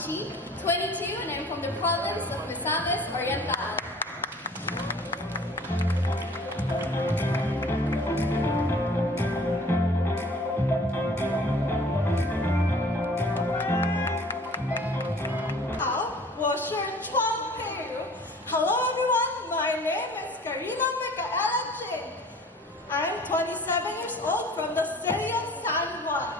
Chi, 22, and I'm from the province of Misamis Oriental. Hello everyone, my name is Karina. I'm 27 years old from the city of San Juan.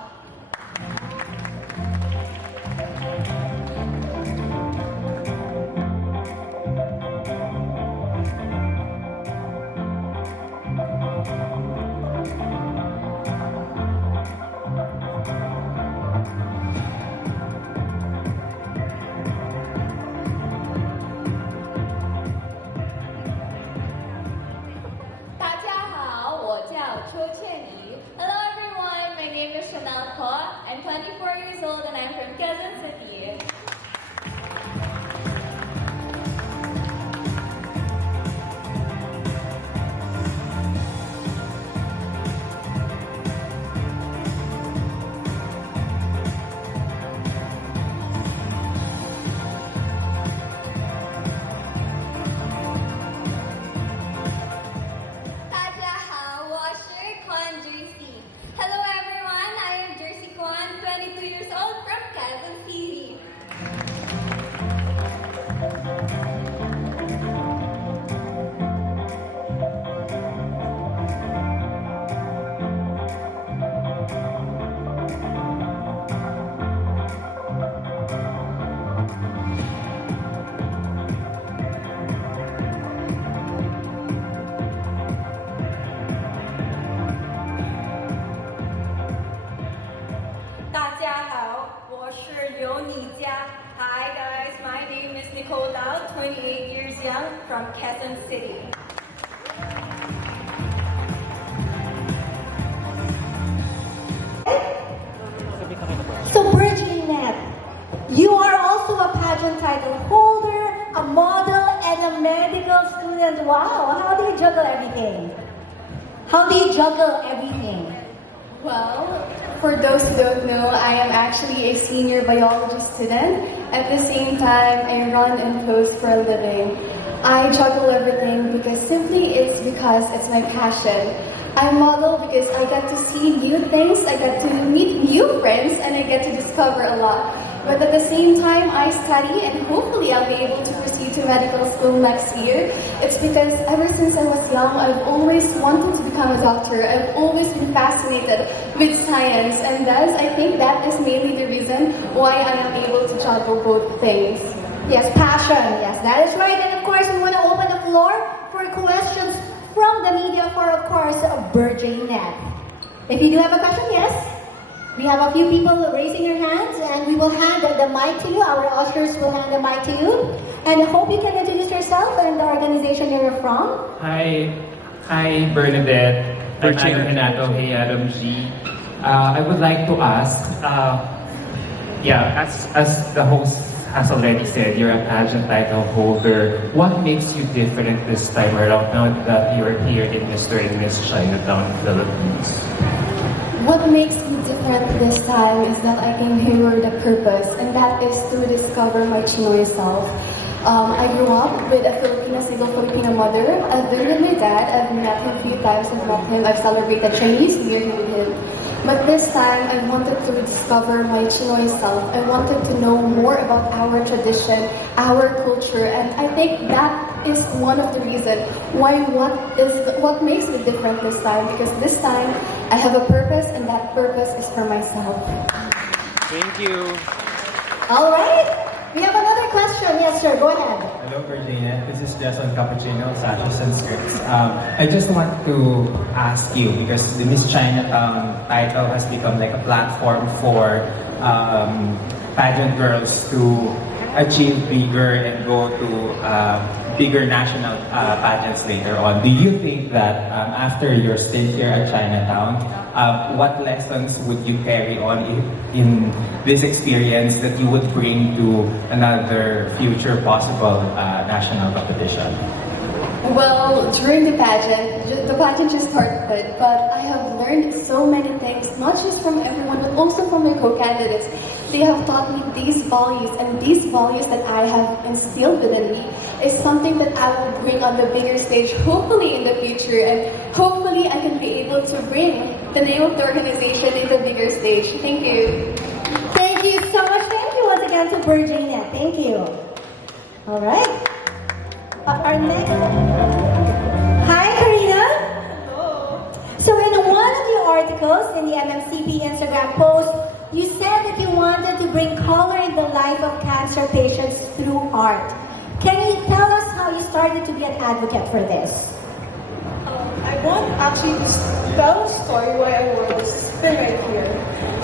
Hello everyone, my name is Chanel Ko. I'm 24 years old and I'm from Quezon City. Hello everyone, I am Jersey Kwan, 22 years old from Quezon City. Hi guys, my name is Nicole Lau, 28 years young from Quezon City. So Virginia, you are also a pageant title holder, a model, and a medical student. Wow, how do you juggle everything? How do you juggle everything? Well, for those who don't know, I am actually a senior biology student. At the same time, I run and post for a living. I juggle everything because it's because it's my passion. I model because I get to see new things, I get to meet new friends, and I get to discover a lot. But at the same time, I study and hopefully I'll be able to proceed to medical school next year. It's because ever since I was young, I've always wanted to become a doctor. I've always been fascinated with science, and thus I think that is mainly the reason why I am able to juggle both things. Yes, passion. Yes, that is right. And of course, we want to open the floor for questions from the media for, of course, Virgin Net. If you do have a question, yes. We have a few people raising their hands, and we will hand the mic to you. Our ushers will hand the mic to you. And I hope you can introduce yourself and the organization you're from. Hi, Bernadette. I'm Renato. Hey, Adam G. I would like to ask, as the host has already said, you're a pageant title holder. What makes you different this time around now that you're here in Mr Ms Chinatown, Philippines? What makes me different this time is that I came here with a purpose, and that is to discover my Chinoy self. I grew up with a Filipino mother. I've been with my dad. I've met him a few times. I've celebrated Chinese New Year with him. But this time, I wanted to discover my Chinoy self. I wanted to know more about our tradition, our culture, and I think that is one of the reasons why what makes me different this time, because this time I have a purpose, and that purpose is for myself. Thank you. All right. We have another question. Yes, sir. Go ahead. Hello, Virginia. This is Jason Cappuccino, Sashes and Scripts. I just want to ask you, because the Miss Chinatown title has become like a platform for pageant girls to achieve bigger and go to bigger national pageants later on. Do you think that after your stay here at Chinatown, what lessons would you carry on in this experience that you would bring to another future possible national competition? Well, during the pageant, the pageant just started, but I have learned so many things, not just from everyone, but also from my co-candidates. They have taught me these values, and these values that I have instilled within me is something that I will bring on the bigger stage, hopefully in the future, and hopefully I can be able to bring the name of the organization in the bigger stage. Thank you. Thank you so much. Thank you once again to Virginia. Thank you. All right. Our next. Hi, Karina. Hello. So in one of your articles in the MMCP Instagram post, you said that you wanted to bring color in the life of cancer patients through art. Can you tell us how you started to be an advocate for this? I want actually to tell a story why I wore this pin right here.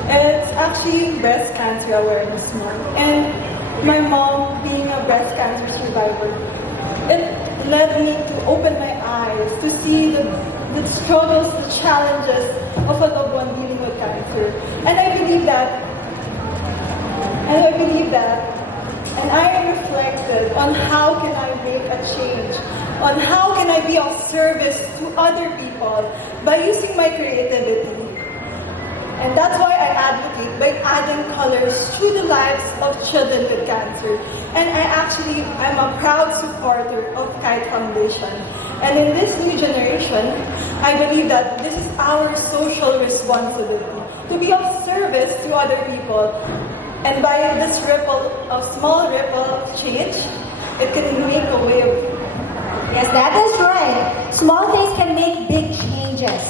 It's actually Breast Cancer Awareness Month. And my mom, being a breast cancer survivor, it led me to open my eyes to see the struggles, the challenges of a loved one dealing with cancer. And I believe that, and I am reflected on how can I make a change, on how can I be of service to other people by using my creativity. And that's why I advocate by adding colors through the lives of children with cancer. And I'm a proud supporter of Kite Foundation. And in this new generation, I believe that this is our social responsibility to be of service to other people. And by this small ripple of change, it can make a way of. Yes, that is right. Small things can make big changes.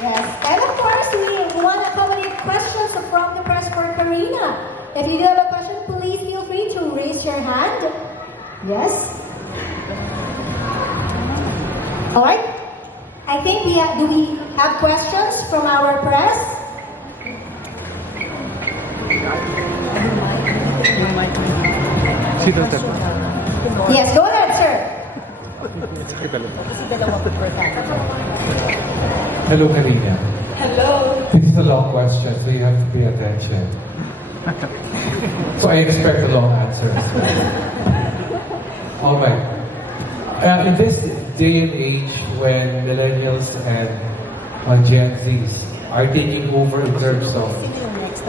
Yes. And of course, we want to accommodate questions from the press for Karina. If you do have a question, please feel free to raise your hand. Yes? All right. I think do we have questions from our press? Yes, go ahead, sir. Hello, Karina. Hello. This is a long question, so you have to pay attention. So I expect a long answer. All right. In this day and age when millennials and Gen Zs are taking over in terms of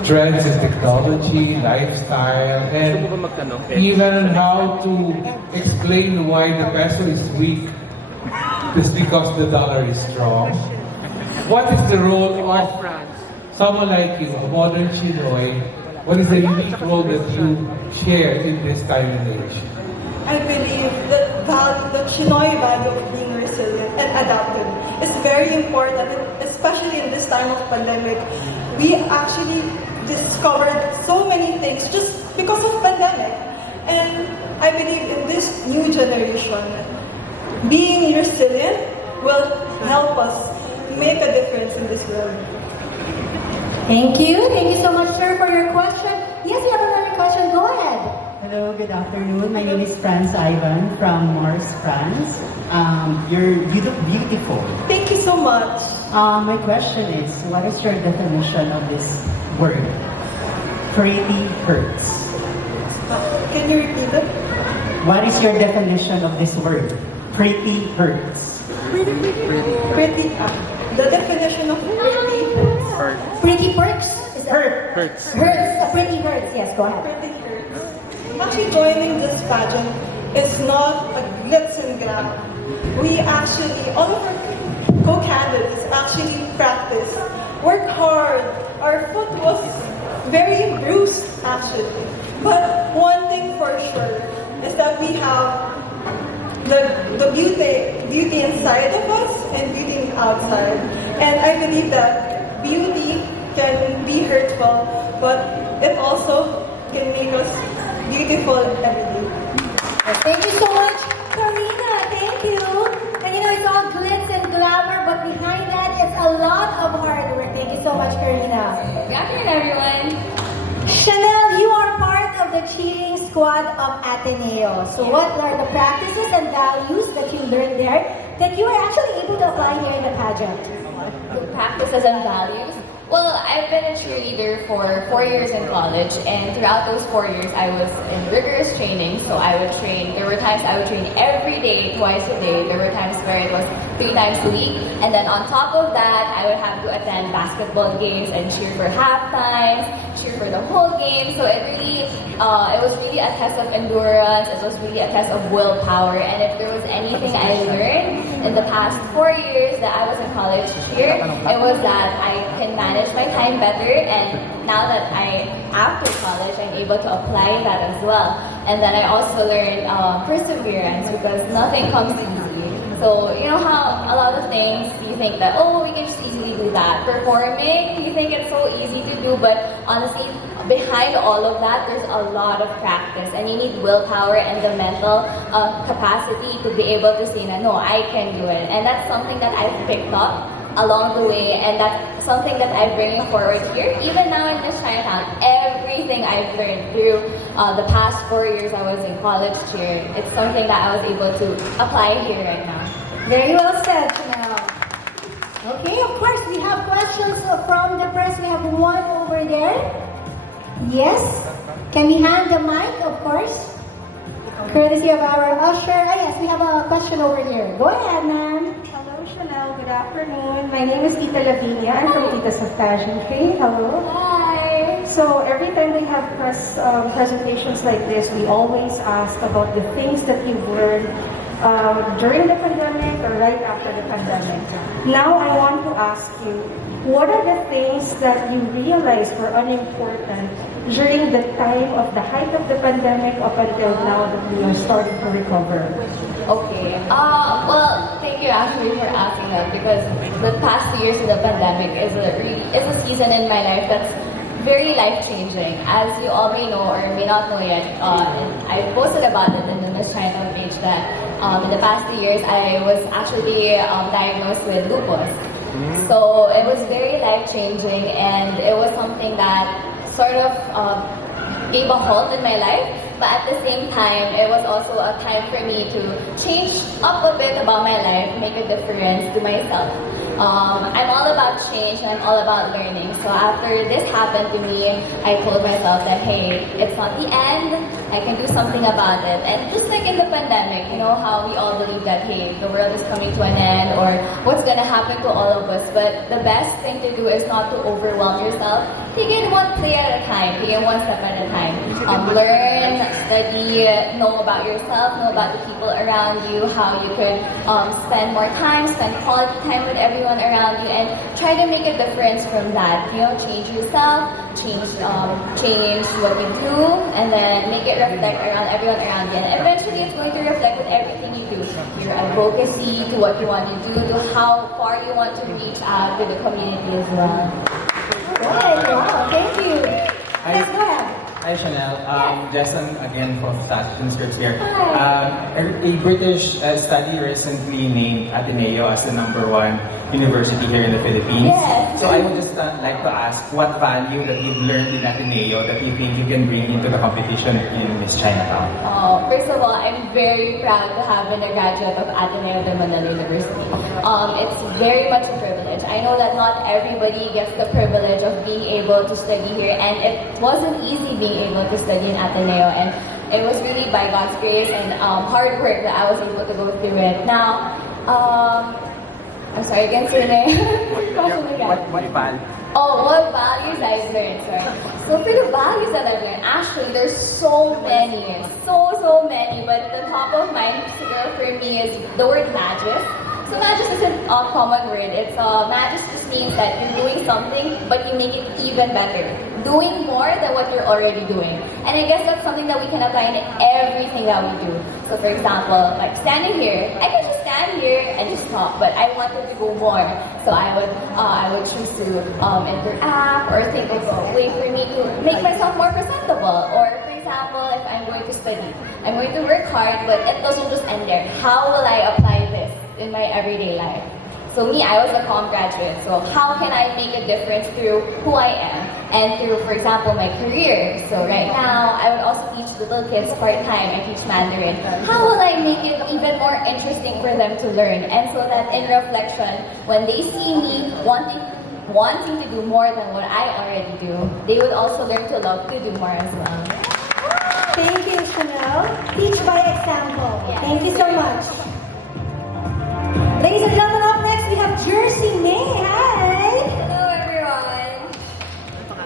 trends in technology, lifestyle, and even how to explain why the peso is weak just because the dollar is strong. What is the role of someone like you, a modern Chinoy? What is the unique role that you share in this time and age? I believe that the Chinoy value of being resilient and adaptive is very important, especially in this time of pandemic. We actually discovered so many things just because of pandemic. And I believe in this new generation, being resilient will help us make a difference in this world. Thank you. Thank you so much, sir, for your question. Yes, we have another question. Go ahead. Hello, good afternoon. My name is Franz Ivan from Mars, France. You look beautiful. Thank you so much. My question is, what is your definition of this word? Pretty hurts. Can you repeat it? What is your definition of this word? Pretty hurts. Pretty. The definition of pretty hurts. Pretty perks? Is that Hurts. Hurts. Pretty hurts. Yes, go ahead. Pretty hurts. Actually, joining this pageant is not a glitz and glam. All of our co-candidates actually practice, work hard. Our foot was very bruised, actually. But one thing for sure is that we have the beauty inside of us and beauty outside. And I believe that beauty can be hurtful, but it also can make us beautiful every day. Thank you so much, Karina. Thank you. And it's all glitz and glamour, but behind that is a lot of hard work. Thank you so much, Karina. Good afternoon, everyone. Chanel, you are part of the cheering squad of Ateneo. So what are the practices and values that you learned there that you are actually able to apply here in the pageant? The practices and values. Well, I've been a cheerleader for 4 years in college, and throughout those 4 years, I was in rigorous training. So I would train. There were times I would train every day, twice a day. There were times where it was 3 times a week, and then on top of that, I would have to attend basketball games and cheer for half times, cheer for the whole game. So it was really a test of endurance. It was really a test of willpower. And if there was anything I learned in the past 4 years that I was in college cheer, it was that I can manage my time better, and now that after college, I'm able to apply that as well. And then I also learned perseverance, because nothing comes easy. So you know how a lot of things you think that, oh, we can just easily do that. Performing, you think it's so easy to do, but honestly, behind all of that, there's a lot of practice, and you need willpower and the mental capacity to be able to say, no, I can do it. And that's something that I've picked up along the way, and that's something that I'm bringing forward here. Even now in Miss Chinatown, everything I've learned through the past 4 years I was in college cheer, it's something that I was able to apply here right now. Very well said, Chanel. Okay, of course, we have questions from the press. We have one over there. Yes? Can we hand the mic, of course? Courtesy of our usher. Yes, we have a question over here. Go ahead, ma'am. Hello, Chanel. Good afternoon. My name is Tita Lavinia. I'm from Tita's of Fashion. Okay, hello. Hi! So every time we have presentations like this, we always ask about the things that you've learned during the pandemic or right after the pandemic. Now I want to ask you, what are the things that you realized were unimportant during the time of the height of the pandemic up until now that we are starting to recover? Okay. Well, thank you actually for asking that, because the past 2 years of the pandemic is a season in my life that's very life-changing. As you all may know or may not know yet, and I posted about it in the Miss Chinatown page that in the past 2 years I was actually diagnosed with lupus. So it was very life-changing, and it was something that sort of gave a halt in my life. But at the same time, it was also a time for me to change up a bit about my life, make a difference to myself. I'm all about change, and I'm all about learning. So after this happened to me, I told myself that, hey, it's not the end. I can do something about it. And just like in the pandemic, you know how we all believe that, hey, the world is coming to an end, or what's going to happen to all of us. But the best thing to do is not to overwhelm yourself. Take it one day at a time. Take it one step at a time. Learn, study, know about yourself, know about the people around you, how you could spend more time, spend quality time with everyone around you, and try to make a difference from that. You know, change yourself, change what you do, and then make it reflect around everyone around you. And eventually, it's going to reflect with everything you do. Your advocacy, to what you want to do, to how far you want to reach out to the community as well. Good. Wow, thank you. Yes, go ahead. Hi, Chanel. Jason again from Fashion Scripts here. A British study recently named Ateneo as the #1 university here in the Philippines. Yes. So I would just like to ask what value that you've learned in Ateneo that you think you can bring into the competition in Miss Chinatown? First of all, I'm very proud to have been a graduate of Ateneo de Manila University. It's very much a privilege. I know that not everybody gets the privilege of being able to study here, and it wasn't easy being able to study in Ateneo, and it was really by God's grace and hard work that I was able to go through it. Now, I'm sorry, again, sir. What value? Oh, what values I've learned, sorry. So for the values that I've learned, actually there's so many, so many, but the top of mind for me is the word magis. So magis isn't a common word. It's magis just means that you're doing something, but you make it even better. Doing more than what you're already doing. And I guess that's something that we can apply in everything that we do. So for example, like standing here, I can just stand here and just talk, but I wanted to go more. So I would choose to interact or think of a way for me to make myself more presentable. Or for example, if I'm going to study, I'm going to work hard, but it doesn't just end there. How will I apply this in my everyday life? So me, I was a comm graduate, so how can I make a difference through who I am and through, for example, my career? So right now, I would also teach little kids part-time. I teach Mandarin. How will I make it even more interesting for them to learn? And so that in reflection, when they see me wanting wanting to do more than what I already do, they would also learn to love to do more as well. Thank you, Chanel. Teach by example. Thank you so much. Ladies and gentlemen, up next we have Jersey May. Hi. Hello, everyone.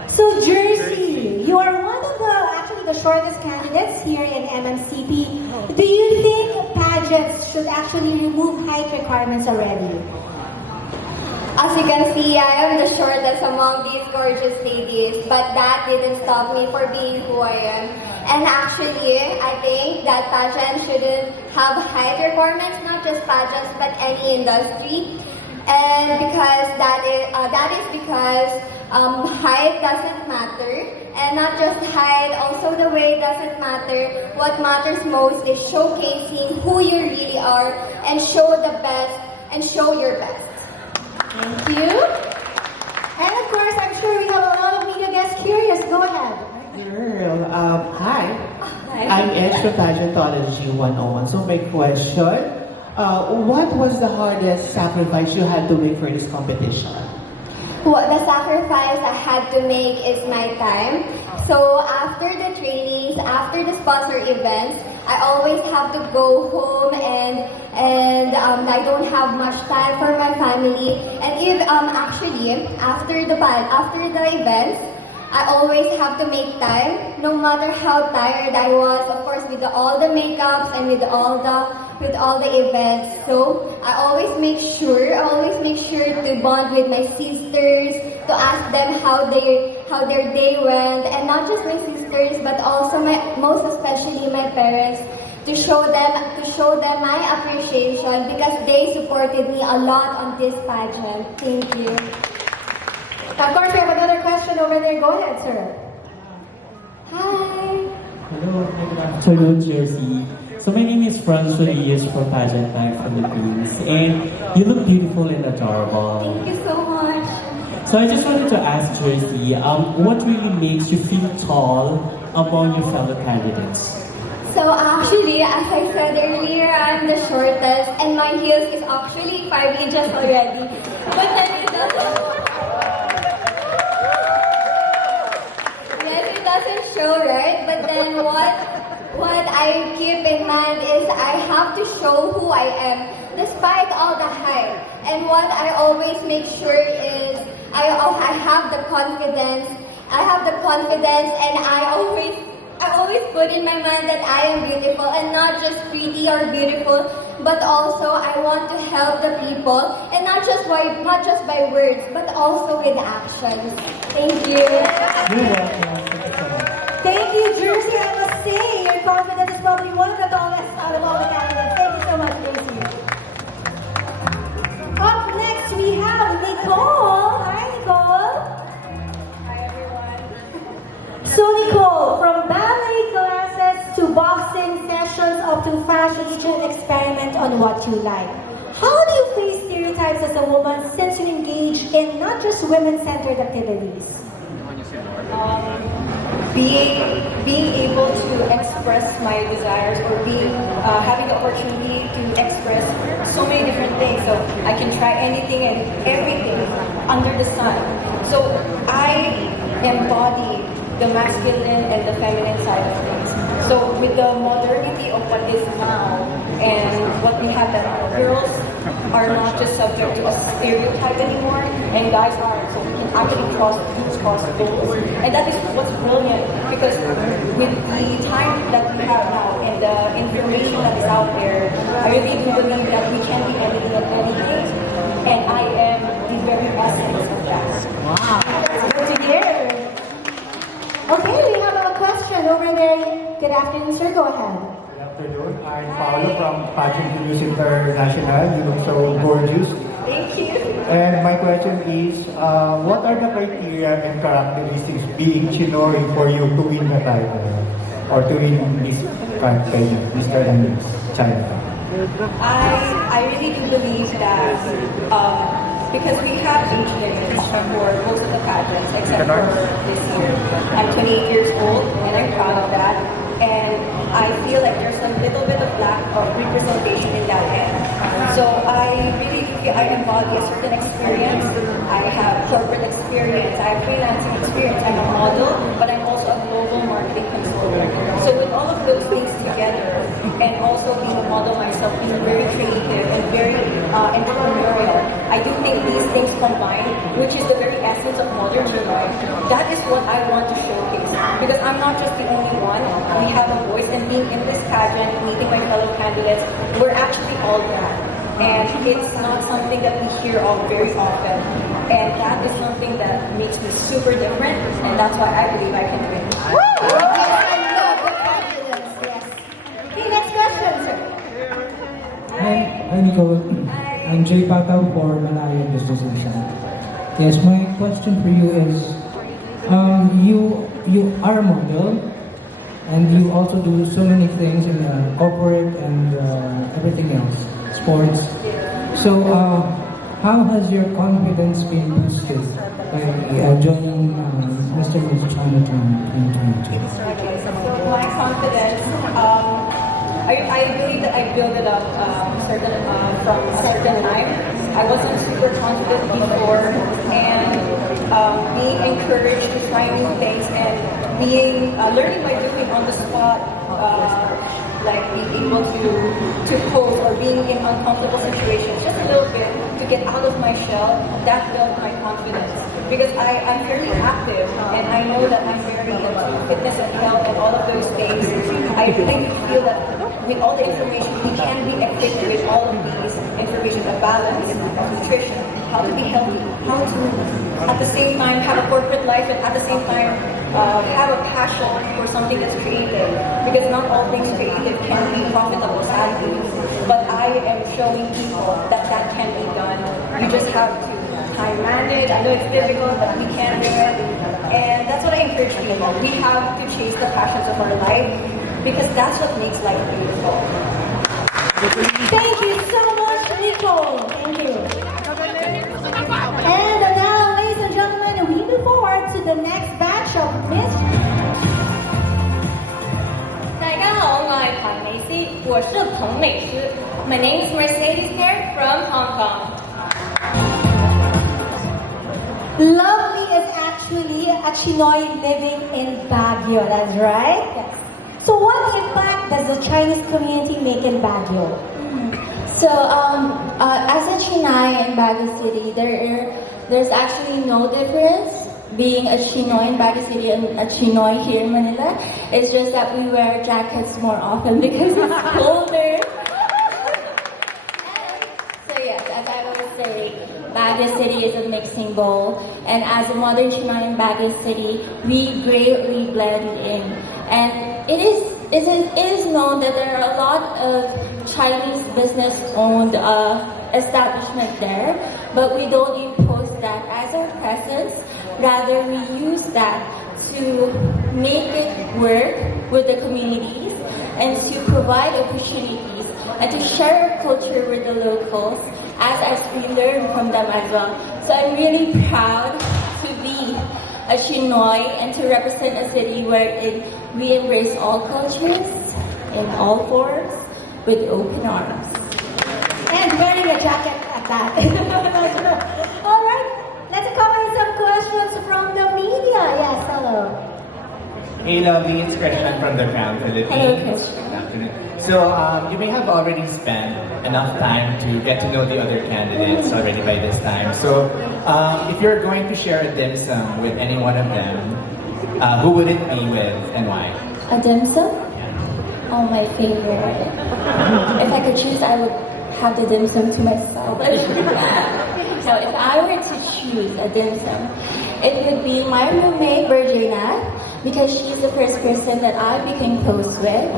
So Jersey, you are one of the shortest candidates here in MMCP. Do you think pageants should actually remove height requirements already? As you can see, I am the shortest among these gorgeous ladies, but that didn't stop me for being who I am. And actually, I think that pageants shouldn't have height requirements, not just pageants, but any industry. And because that is because height doesn't matter, and not just height, also the weight doesn't matter. What matters most is showcasing who you really are and show the best and show your best. Thank you. And of course, I'm sure we have a lot of media guests curious. Go ahead. Girl, hi. I'm Edge from Pageantology 101. So my question, what was the hardest sacrifice you had to make for this competition? What the sacrifice I had to make is my time. So after the trainings, after the sponsor events, I always have to go home and I don't have much time for my family. And if actually after the events, I always have to make time, no matter how tired I was. Of course, with all the makeups and with all the events. So I always make sure to bond with my sisters, to ask them how their day went, and not just my sisters, but also most especially my parents, to show them my appreciation because they supported me a lot on this pageant. Thank you. Of course, we have another question over there. Go ahead, sir. Hi. Hello, good afternoon, Jersey. So my name is Franz Rodriguez from Pageant Time Philippines, and you look beautiful and adorable. Thank you so much. So I just wanted to ask Jersey, what really makes you feel tall among your fellow candidates? So actually, as I said earlier, I'm the shortest, and my heels is actually 5 inches already. But then it doesn't show, right? But then what I keep in mind is I have to show who I am, despite all the hype. And what I always make sure is I have the confidence. And I always put in my mind that I am beautiful, and not just pretty or beautiful, but also I want to help the people, and not just by words, but also with actions. Thank you. You're welcome. Thank you, Jersey. I must say, your confidence is probably one of the tallest out of all the candidates. Thank you so much, Jersey. Up next, we have Nicole. Hi, Nicole. Hi, everyone. So, Nicole, from ballet classes to boxing sessions up to fashion, each an experiment on what you like. How do you face stereotypes as a woman since you engage in not just women-centered activities? Being able to express my desires, or having the opportunity to express so many different things. So I can try anything and everything under the sun. So I embody the masculine and the feminine side of things. So with the modernity of what is now and what we have, that girls are not just subject to a stereotype anymore, and guys are. So we can actually cross those. And that is what's brilliant, because with the time that we have now and the information that is out there, I really do believe that we can be anything at any day. And I am the very essence of that. Wow. That's good to hear. Okay, we have a question over there. Good afternoon, sir. Go ahead. Good afternoon. I'm Paolo from Pageant News International. You look so gorgeous. Thank you. And my question is, what are the criteria and characteristics being Chinori for you to win the title? Or to win this pageant, Mr. Ms Chinatown? I really do believe that because we have age limits for most of the pageants, except for this year. I'm 28 years old, and I'm proud of that. And I feel like there's a little bit of lack of representation in that end. So I really feel I embody a certain experience. I have corporate experience, I have freelancing experience, I'm a model, but I'm also a global marketing consultant. So with all of those things together, and also being a model myself, being very creative and very entrepreneurial, I do think these things combined, which is the very essence of modern Chinoy, that is what I want to showcase. Because I'm not just the only one, we have a voice, and being in this pageant, meeting my fellow candidates, we're actually all that. And it's not something that we hear of very often. And that is something that makes me super different, and that's why I believe I can win. Woo! I love the confidence, yes. Okay, next question, sir. Hi, Nicole. I'm Jay Pataw for Malayan Business Mission. Yes, my question for you is, you are a model, and you also do so many things in corporate and everything else, sports. So, how has your confidence been boosted by joining Mr Ms Chinatown 2022? Okay, so my confidence, I believe that I built it up from a certain time. I wasn't super confident before, and being encouraged to try new things and learning by doing on the spot, like being able to pose or being in uncomfortable situations just a little bit to get out of my shell, that built my confidence. Because I'm fairly active, and I know that I'm very into fitness and health and all of those things. I really feel that with all the information, we can be equipped with all of these information, of balance, of nutrition, how to be healthy, how to at the same time have a corporate life, and at the same time have a passion for something that's creative. Because not all things creative can be profitable, sadly. But I am showing people that that can be done. You just have to time manage. I know it's difficult, but we can do it. And that's what I encourage people. We have to chase the passions of our life, because that's what makes life beautiful. Thank you so much, Nicole. Thank you. And now, ladies and gentlemen, we move forward to the next batch of Miss. 大家好，我係彭美詩，我是彭美詩。My name is Mercedes here from Hong Kong. Lovely is actually a Chinoy living in Baguio, that's right? Yes. So what impact does the Chinese community make in Baguio? So, as a Chinoy in Baguio City, there's actually no difference being a Chinoy in Baguio City and a Chinoy here in Manila. It's just that we wear jackets more often because it's colder. So yes, as I was saying, Baguio City is a mixing bowl, and as a modern Chinoy in Baguio City, we greatly blend in. And it is known that there are a lot of Chinese business-owned establishment there, but we don't impose that as our presence. Rather, we use that to make it work with the communities and to provide opportunities and to share our culture with the locals as we learn from them as well. So I'm really proud to be a Chinoy and to represent a city where we embrace all cultures in all forms with open arms. And wearing a jacket at that. All right, let's cover some questions from the media. Yes, hello. Hey, lovely, it's Christian from the Crown Philippines. Hello, Christian. Good afternoon. So, you may have already spent enough time to get to know the other candidates already by this time. So, if you're going to share a dim sum with any one of them, who would it be with and why? A dim sum? Oh, my favorite. If I could choose, I would have the dim sum to myself. So if I were to choose a dim sum, it would be my roommate, Virginia, because she's the first person that I became close with.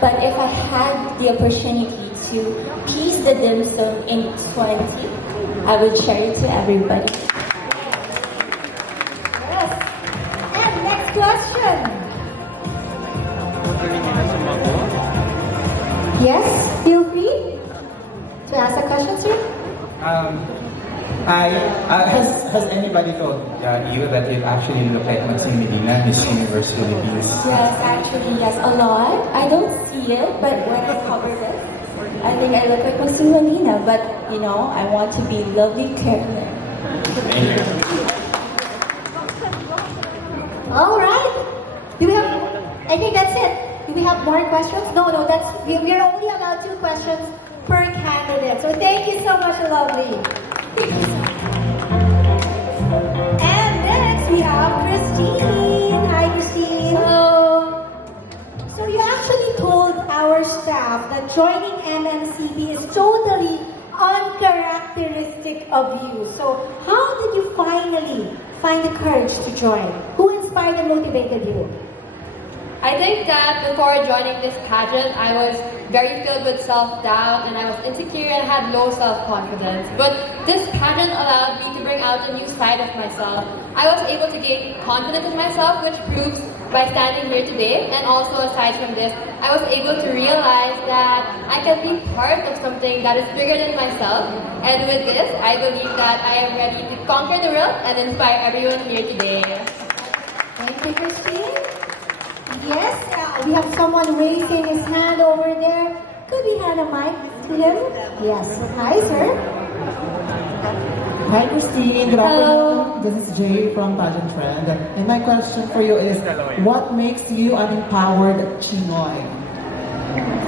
But if I had the opportunity to piece the dim sum in 20, I would share it to everybody. Yes. And next question. Yes, feel free to ask a question, sir. Has anybody told you that you actually look like Maxine Medina, Miss Universe Philippines? Yes, actually, yes, a lot. I don't see it, but when I cover this, I think I look like Miss Lorine, but you know, I want to be lovely Karina. All right. Do we have? I think that's it. Do we have more questions? No, that's we're only allowed 2 questions per candidate. So thank you so much, lovely. And next we have Christine. Hi, Christine. Hello. So you actually told our staff that joining MMCP is totally uncharacteristic of you. So how did you finally find the courage to join? Who inspired and motivated you? I think that before joining this pageant, I was very filled with self-doubt and I was insecure and had low self-confidence. But this pageant allowed me to bring out a new side of myself. I was able to gain confidence in myself, which proves by standing here today. And also aside from this, I was able to realize that I can be part of something that is bigger than myself. And with this, I believe that I am ready to conquer the world and inspire everyone here today. Thank you, Christine. Yes, we have someone raising his hand over there. Could we hand a mic to him? Yes. Hi, sir. Hi, Christine. Good afternoon. This is Jay from Pageant Trend. And my question for you is, what makes you an empowered Chinoy?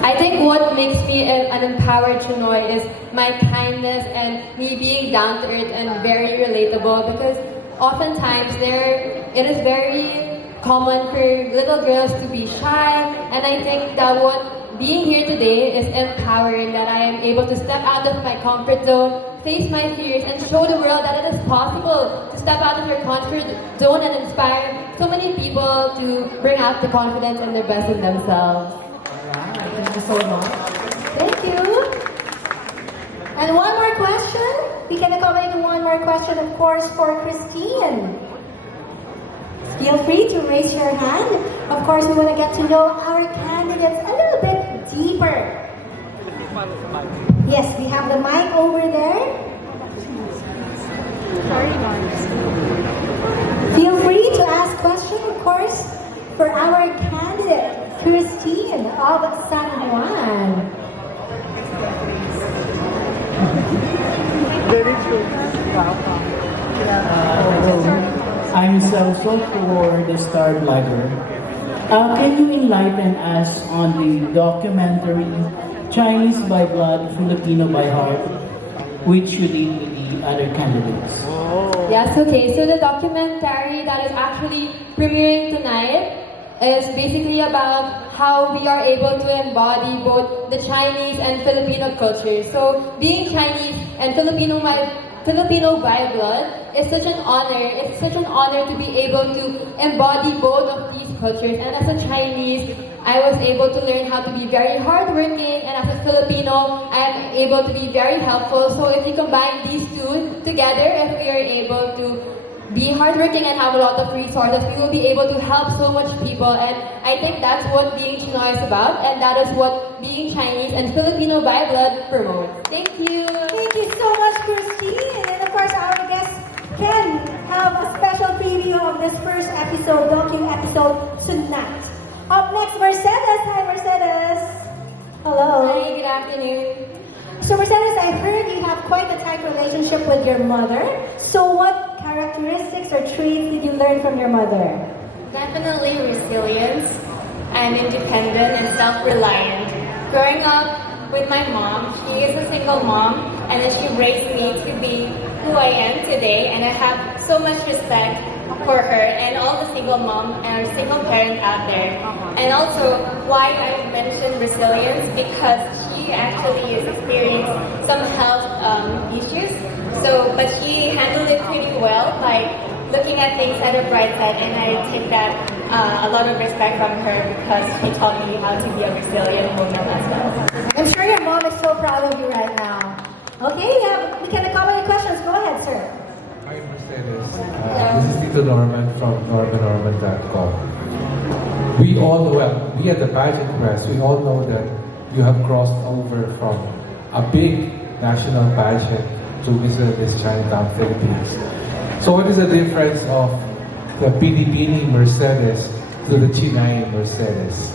I think what makes me an empowered Chinoy is my kindness and me being down to earth and very relatable, because oftentimes it is very common for little girls to be shy, and I think that what being here today is empowering, that I am able to step out of my comfort zone, face my fears, and show the world that it is possible to step out of your comfort zone and inspire so many people to bring out the confidence and the best in themselves. Alright, thank you so much. Thank you. And one more question. We can accommodate one more question, of course, for Christine. Feel free to raise your hand. Of course, we want to get to know our candidates a little bit deeper. Yes, we have the mic over there. Feel free to ask questions, of course, for our candidate, Christine of San Juan. I'm Celso for the Star Blogger. Can you enlighten us on the documentary Chinese by Blood, Filipino by Heart, which you did with the other candidates? Yes, okay. So the documentary that is actually premiering tonight is basically about how we are able to embody both the Chinese and Filipino cultures. So being Chinese and Filipino by blood is such an honor. It's such an honor to be able to embody both of these cultures. And as a Chinese, I was able to learn how to be very hardworking, and as a Filipino, I'm able to be very helpful. So if you combine these two together, if we are able to be hardworking and have a lot of resources, we will be able to help so much people. And I think that's what being Chinoy is about, and that is what being Chinese and Filipino by blood promotes. Thank you. Thank you so much, Christine. And of course, our guests can have a special preview of this first episode, docu-episode, tonight. Up next, Mercedes. Hi, Mercedes. Hello. Hi, good afternoon. So, Mercedes, I heard you have quite a tight relationship with your mother. So, what characteristics or traits did you learn from your mother? Definitely resilience. I'm independent and self-reliant. Growing up with my mom, she is a single mom, and then she raised me to be who I am today, and I have so much respect for her and all the single mom and single parent out there. And also, why I mentioned resilience, because she actually is experiencing some health issues. But she handled it pretty well by looking at things at a bright side, and I take that a lot of respect from her, because she taught me how to be a resilient woman as well. I'm sure your mom is so proud of you right now. Okay, we can accommodate questions. Go ahead, sir. Hi, Mercedes. This is Tito Norman from normannorman.com. We at the pageant press, we all know that you have crossed over from a big national pageant to Mr Ms Chinatown Philippines. So what is the difference of the BINIBINI to the Chinay Mercedes?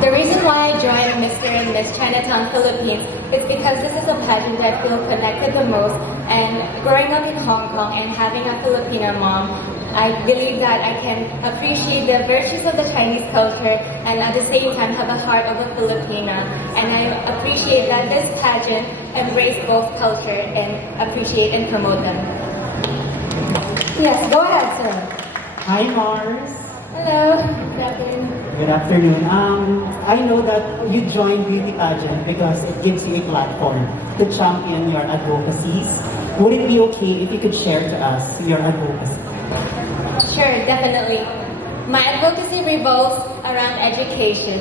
The reason why I joined Mr. and Ms Chinatown Philippines is because this is a pageant that I feel connected the most. And growing up in Hong Kong and having a Filipino mom, I believe that I can appreciate the virtues of the Chinese culture and at the same time have a heart of a Filipina. And I appreciate that this pageant embrace both culture and appreciate and promote them. Yes, go ahead, sir. Hi, Mars. Hello, good afternoon. Good afternoon. I know that you joined beauty pageant because it gives you a platform to champion your advocacies. Would it be okay if you could share to us your advocacy? Sure, definitely. My advocacy revolves around education.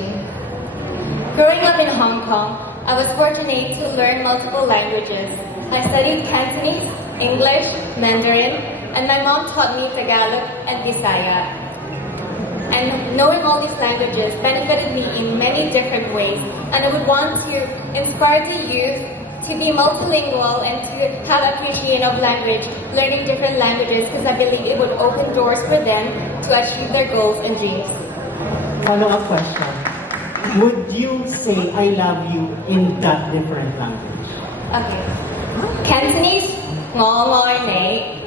Growing up in Hong Kong, I was fortunate to learn multiple languages. I studied Cantonese, English, Mandarin, and my mom taught me Tagalog and Bisaya. And knowing all these languages benefited me in many different ways. And I would want to inspire the youth to be multilingual and to have appreciation of language, learning different languages, because I believe it would open doors for them to achieve their goals and dreams. Follow-up question. Would you say I love you in that different language? Okay. Cantonese, ngoi nei.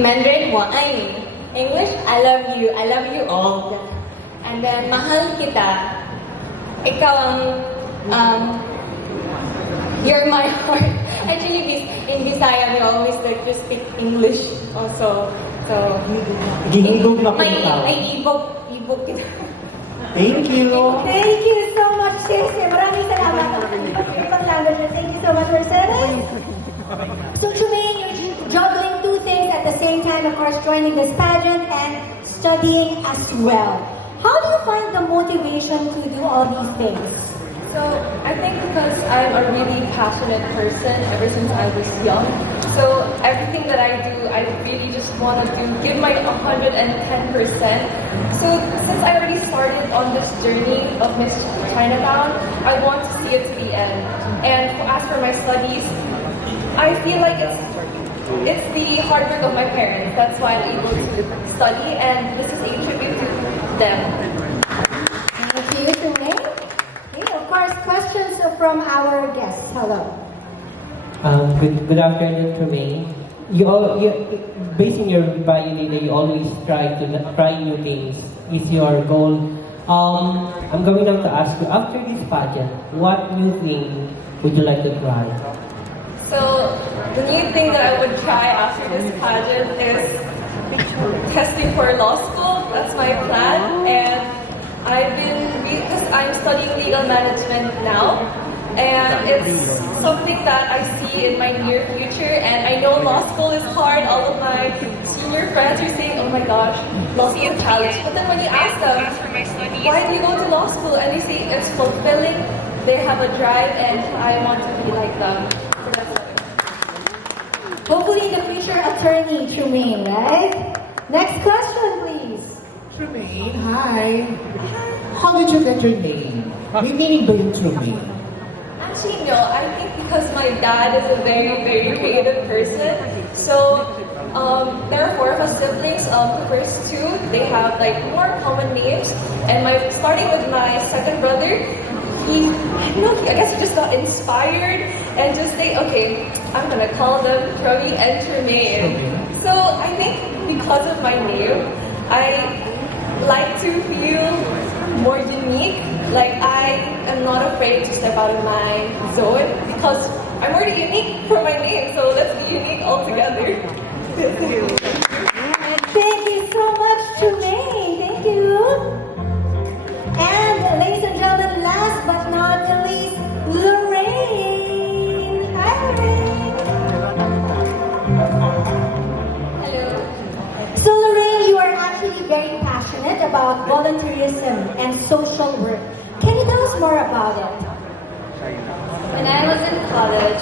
Mandarin, wa ai ni. English, I love you all. And then, mahal kita. Ikaw ang, you're my heart. Actually, in Bisaya, we always like to speak English also. So, Gihigog na may kita. ibog kita. Thank you. Thank you so much, sister. Maraming salamat. Ibang languages. Thank you so much for sharing. So, Chumaine, you're juggling two things at the same time, of course, joining this pageant and studying as well. How do you find the motivation to do all these things? So, I think because I'm a really passionate person ever since I was young. So, everything that I do, I really just want to give my 110%. So, since I already started on this journey of Miss Chinatown, I want to see it to the end. And as for my studies, I feel like it's the hard work of my parents. That's why I'm able to study, and this is a tribute to them. Thank you, Chumaine. Okay, of course, questions from our guests. Hello. Good afternoon, Tremaine. Based on your bio data, you always try new things. Is your goal? I'm going now to ask you, after this pageant, what new thing would you like to try? So, the new thing that I would try after this pageant is testing for law school. That's my plan. And because I'm studying legal management now, and it's something that I see in my near future. And I know law school is hard. All of my senior friends are saying, oh my gosh, law school is a challenge. But then when you ask them, why do you go to law school? And they say it's fulfilling. They have a drive, and I want to be like them. Hopefully, the future attorney, Chumaine, right? Next question, please. Trumaine, hi. How did you get your name? May meaning ba yung Trumaine? Actually, no. I think because my dad is a very, very creative person. So, there are four of us siblings. The first two, they have like more common names. And starting with my second brother, I guess he just got inspired and just say, okay, I'm gonna call them Chloe and Tremaine. So I think because of my name, I like to feel more unique. Like I am not afraid to step out of my zone because I'm already unique for my name. So let's be unique all together. Thank you so much, Chumaine. Thank you. And ladies and gentlemen, last but not the least, Lorine. Hi, Lorine. Hello. So, Lorine, you are actually very passionate about volunteerism and social work. Can you tell us more about it? When I was in college,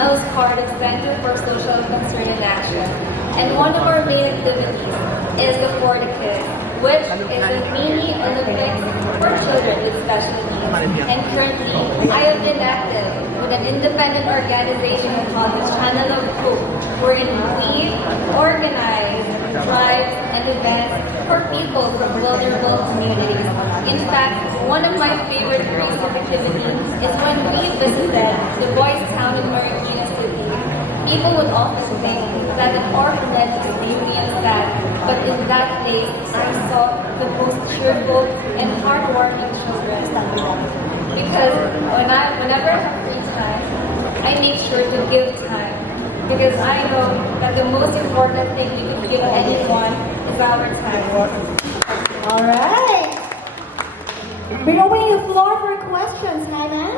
I was part of the Center for Social Concern and Action. And one of our main activities is the For the Kids, which is a mini Olympics for children with special needs. And currently, I have been active with an independent organization called the Channel of Hope, wherein we organize drives and events for people from vulnerable communities. In fact, one of my favorite recent activities is when we visited the boys' town in Marikina City. People would often think that an orphanage is gloomy and sad, but in that place, I saw the most cheerful and heartwarming children. Because whenever I have free time, I make sure to give time. Because I know that the most important thing you can give anyone is our time. All right. We're opening the floor for questions. Hi, ma'am.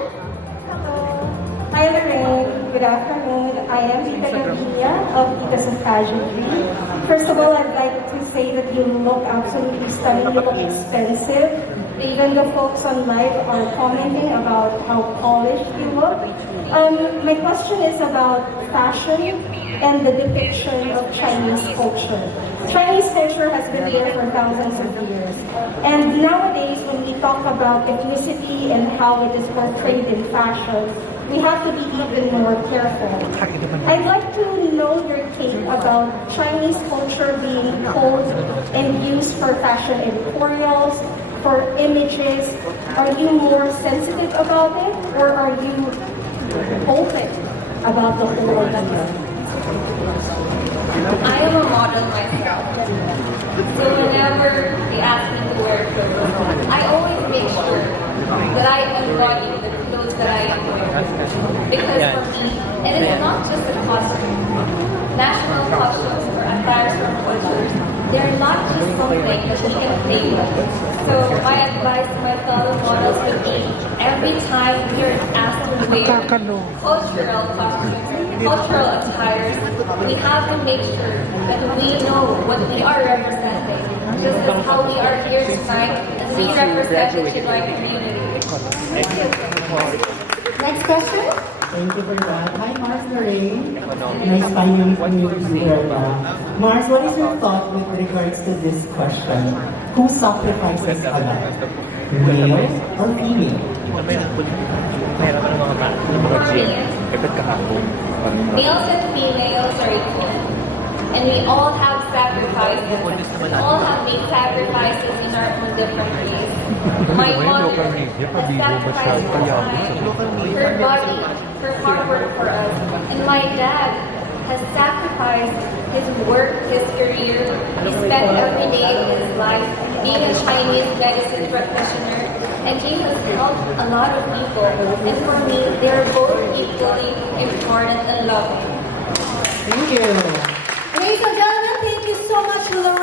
Hi, Lorine. Good afternoon. I am Tita Karina of Titas of Pageantry. First of all, I'd like to say that you look absolutely stunning. You look expensive. Even the folks on live are commenting about how polished you look. My question is about fashion and the depiction of Chinese culture. Chinese culture has been there for thousands of years. And nowadays, when we talk about ethnicity and how it is portrayed in fashion, we have to be even more careful. I'd like to know your take about Chinese culture being pulled and used for fashion editorials, for images. Are you more sensitive about it, or are you open about the whole idea? I am a model myself. So whenever they ask me to wear clothes, I always make sure that I embody the clothes that I am wearing. Because for me, it is not just a costume. National costumes or attires from cultures, they're not just something that we can play with. So my advice to my fellow models would be, every time you're asked to wear cultural costumes, cultural attires, we have to make sure that we know what we are representing. Just as how we are here tonight, and we represent the Chinoy community. Next question. Thank you for that. Hi, Mars Lorine. Nice finding you here. Mars, what is your thought with regards to this question? Who sacrifices a lot? Male or female? Males and females are equal. And we all have sacrifices. We all have made sacrifices in our own different ways. My mother has sacrificed her time, her body, her hard work for us. And my dad has sacrificed his work, his career. He spent every day of his life being a Chinese medicine practitioner. And he has helped a lot of people. And for me, they are both equally important and loving. Thank you. Ladies and gentlemen, thank you so much, Lorine.